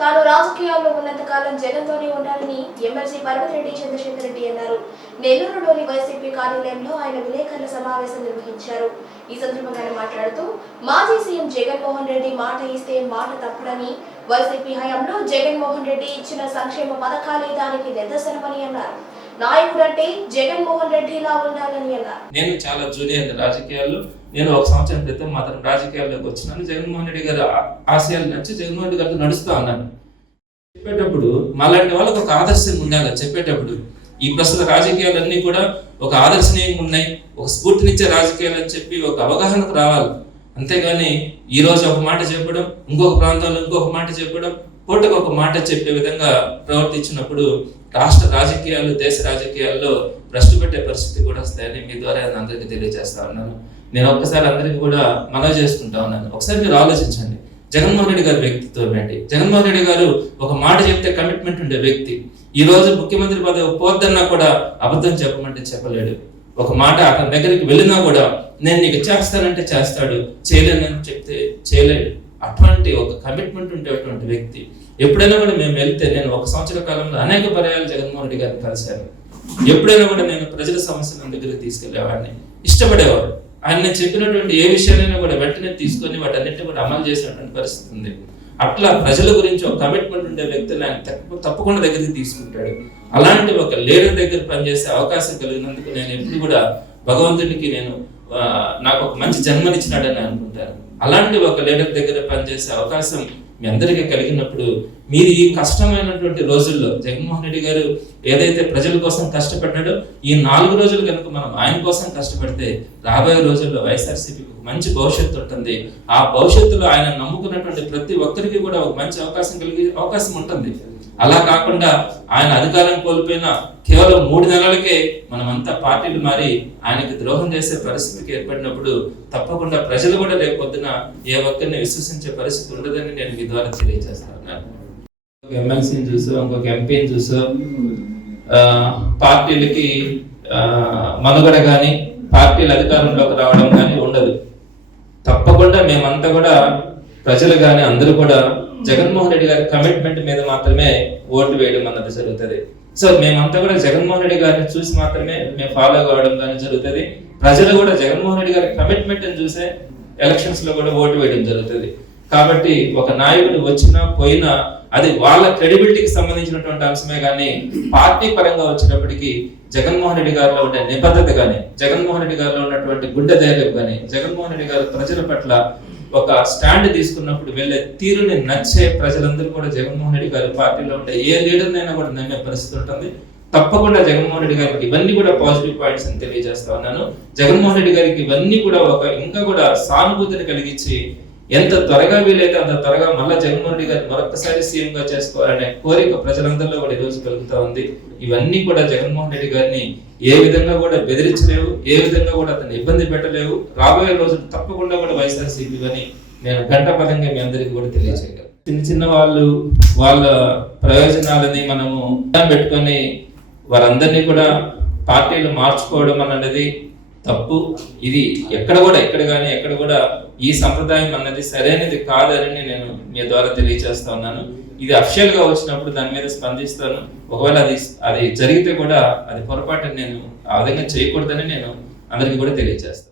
తాను రాజకీయాల్లో ఉన్నంత కాలం జగన్తోనే ఉండాలని ఎమ్మెల్సీ పర్వతిరెడ్డి చంద్రశేఖర్ రెడ్డి అన్నారు. నెల్లూరులోని వైసీపీ కార్యాలయంలో ఆయన విలేకరుల సమావేశం నిర్వహించారు. ఈ సందర్భంగా ఆయన మాట్లాడుతూ మాజీ సీఎం జగన్మోహన్ రెడ్డి మాట ఇస్తే మాట తప్పడని వైసీపీ హయాంలో జగన్మోహన్ రెడ్డి ఇచ్చిన సంక్షేమ పథకాలే దానికి నిదర్శనమని అన్నారు. నాయకుడు అంటే జగన్మోహన్ రెడ్డిలా ఉండాలని అన్నారు. నేను చాలా జూనియర్ రాజకీయాల్లో. నేను ఒక సంవత్సరం క్రితం మాత్రం రాజకీయాల్లోకి వచ్చినాను. జగన్మోహన్ రెడ్డి గారి ఆ- ఆశయాలు నచ్చి జగన్మోహన్ రెడ్డి గారితో నడుస్తూ ఉన్నాను చెప్పేటప్పుడు మాలాంటి వాళ్ళకి ఒక ఆదర్శం ఉండాలి చెప్పేటప్పుడు. ఈ ప్రస్తుత రాజకీయాలన్నీ కూడా ఒక ఆదర్శనీయంగా ఉన్నాయి. ఒక స్ఫూర్తినిచ్చే రాజకీయాలు అని చెప్పి ఒక అవగాహనకు రావాలి. అంతేగాని ఈ రోజు ఒక మాట చెప్పడం ఇంకొక ప్రాంతంలో ఇంకొక మాట చెప్పడం పూటకు ఒక మాట చెప్పే విధంగా ప్రవర్తించినప్పుడు రాష్ట్ర రాజకీయాలు దేశ రాజకీయాల్లో భ్రష్టు పెట్టే పరిస్థితి కూడా వస్తాయని మీ ద్వారా నేను అందరికీ తెలియజేస్తా ఉన్నాను. నేను ఒక్కసారి అందరికీ కూడా మనవి చేసుకుంటా ఉన్నాను. ఒకసారి మీరు ఆలోచించండి. జగన్మోహన్ రెడ్డి గారి వ్యక్తిత్వం ఏంటి? జగన్మోహన్ రెడ్డి గారు ఒక మాట చెప్తే కమిట్మెంట్ ఉండే వ్యక్తి. ఈ రోజు ముఖ్యమంత్రి పదవి పోద్దన్నా కూడా అబద్ధం చెప్పమంటే చెప్పలేడు. ఒక మాట అతని దగ్గరికి వెళ్ళినా కూడా నేను నీకు చేస్తానంటే చేస్తాడు చేయలేనని చెప్తే చేయలేడు. అటువంటి ఒక కమిట్మెంట్ ఉండేటువంటి వ్యక్తి. ఎప్పుడైనా కూడా మేము వెళ్తే నేను ఒక సంవత్సర కాలంలో అనేక పర్యాలు జగన్మోహన్ రెడ్డి గారిని కలిశాను. ఎప్పుడైనా కూడా నేను ప్రజల సమస్యల దగ్గరికి తీసుకెళ్ళేవాడిని. ఇష్టపడేవాడు. ఆయన నేను చెప్పినటువంటి ఏ విషయాలైనా కూడా వెంటనే తీసుకొని వాటన్నిటిని కూడా అమలు చేసినటువంటి పరిస్థితి ఉంది. అట్లా ప్రజల గురించి ఒక కమిట్మెంట్ ఉండే వ్యక్తులు ఆయన తప్పకుండా దగ్గరికి తీసుకుంటాడు. అలాంటి ఒక లీడర్ దగ్గర పనిచేసే అవకాశం కలిగినందుకు నేను ఎప్పుడు కూడా భగవంతుడికి నేను నాకు ఒక మంచి జన్మనిచ్చినాడని అనుకుంటారు. అలాంటి ఒక లీడర్ దగ్గర పనిచేసే అవకాశం మీ అందరికీ కలిగినప్పుడు మీరు ఈ కష్టమైనటువంటి రోజుల్లో జగన్మోహన్ రెడ్డి గారు ఏదైతే ప్రజల కోసం కష్టపడ్డాడో ఈ నాలుగు రోజులు కనుక మనం ఆయన కోసం కష్టపడితే రాబోయే రోజుల్లో వైఎస్ఆర్సీపీకి ఒక మంచి భవిష్యత్తు ఉంటుంది. ఆ భవిష్యత్తులో ఆయన నమ్ముకున్నటువంటి ప్రతి ఒక్కరికి కూడా ఒక మంచి అవకాశం కలిగే అవకాశం ఉంటుంది. అలా కాకుండా ఆయన అధికారం కోల్పోయిన కేవలం మూడు నెలలకే మనమంతా పార్టీలు మారి ఆయనకి ద్రోహం చేసే పరిస్థితికి ఏర్పడినప్పుడు తప్పకుండా ప్రజలు కూడా రేపు పొద్దున ఏ ఒక్కరిని విశ్వసించే పరిస్థితి ఉండదని నేను మీ ద్వారా తెలియజేస్తున్నాను. ఒక ఎమ్మెల్సీని చూసో ఇంకొక ఎంపీని చూసో పార్టీలకి మనుగడ కానీ పార్టీలు అధికారంలోకి రావడం కానీ ఉండదు. తప్పకుండా మేమంతా కూడా ప్రజలు కానీ అందరూ కూడా జగన్మోహన్ రెడ్డి గారి కమిట్మెంట్ మీద మాత్రమే ఓటు వేయడం అన్నది జరుగుతుంది. సో మేమంతా కూడా జగన్మోహన్ రెడ్డి గారిని చూసి మాత్రమే మేము ఫాలో కావడం కానీ జరుగుతుంది. ప్రజలు కూడా జగన్మోహన్ రెడ్డి గారి కమిట్మెంట్ చూసే ఎలక్షన్స్లో కూడా ఓటు వేయడం జరుగుతుంది. కాబట్టి ఒక నాయకుడు వచ్చినా పోయినా అది వాళ్ళ క్రెడిబిలిటీకి సంబంధించినటువంటి అంశమే కానీ పార్టీ పరంగా వచ్చినప్పటికీ జగన్మోహన్ రెడ్డి గారిలో ఉండే నిబద్ధత కానీ జగన్మోహన్ రెడ్డి గారిలో ఉన్నటువంటి గుడ్డ ధైర్యం కానీ జగన్మోహన్ రెడ్డి గారు ప్రజల పట్ల ఒక స్టాండ్ తీసుకున్నప్పుడు వెళ్ళే తీరుని నచ్చే ప్రజలందరూ కూడా జగన్మోహన్ రెడ్డి గారి పార్టీలో ఉంటే ఏ లీడర్నైనా కూడా నమ్మే పరిస్థితి ఉంటుంది. తప్పకుండా జగన్మోహన్ రెడ్డి గారికి ఇవన్నీ కూడా పాజిటివ్ పాయింట్స్ అని తెలియజేస్తా ఉన్నాను. జగన్మోహన్ రెడ్డి గారికి ఇవన్నీ కూడా ఒక ఇంకా కూడా సానుభూతిని కలిగించి ఎంత త్వరగా వీలైతే అంత త్వరగా మళ్ళా జగన్మోహన్ రెడ్డి గారిని మరొకసారి సీఎం గా చేసుకోవాలనే కోరిక ప్రజలందరిలో కూడా ఈ రోజు కలుగుతా ఉంది. ఇవన్నీ కూడా జగన్మోహన్ రెడ్డి గారిని ఏ విధంగా కూడా బెదిరించలేవు ఏ విధంగా కూడా అతన్ని ఇబ్బంది పెట్టలేవు. రాబోయే రోజులు తప్పకుండా కూడా వైఎస్ఆర్సీపీ అని నేను గంటపదంగా మీ అందరికీ కూడా తెలియజేయగలను. చిన్న చిన్న వాళ్ళు వాళ్ళ ప్రయోజనాలని మనము పెట్టుకొని వారందరినీ కూడా పార్టీలు మార్చుకోవడం అన్నది తప్పు. ఇది ఎక్కడ కూడా ఎక్కడ కానీ ఎక్కడ కూడా ఈ సంప్రదాయం అన్నది సరైనది కాదని నేను మీ ద్వారా తెలియజేస్తా ఉన్నాను. ఇది అఫిషియల్గా వచ్చినప్పుడు దాని మీద స్పందిస్తాను. ఒకవేళ అది అది జరిగితే కూడా అది పొరపాటు నేను ఆ విధంగా చేయకూడదని నేను అందరికీ కూడా తెలియజేస్తాను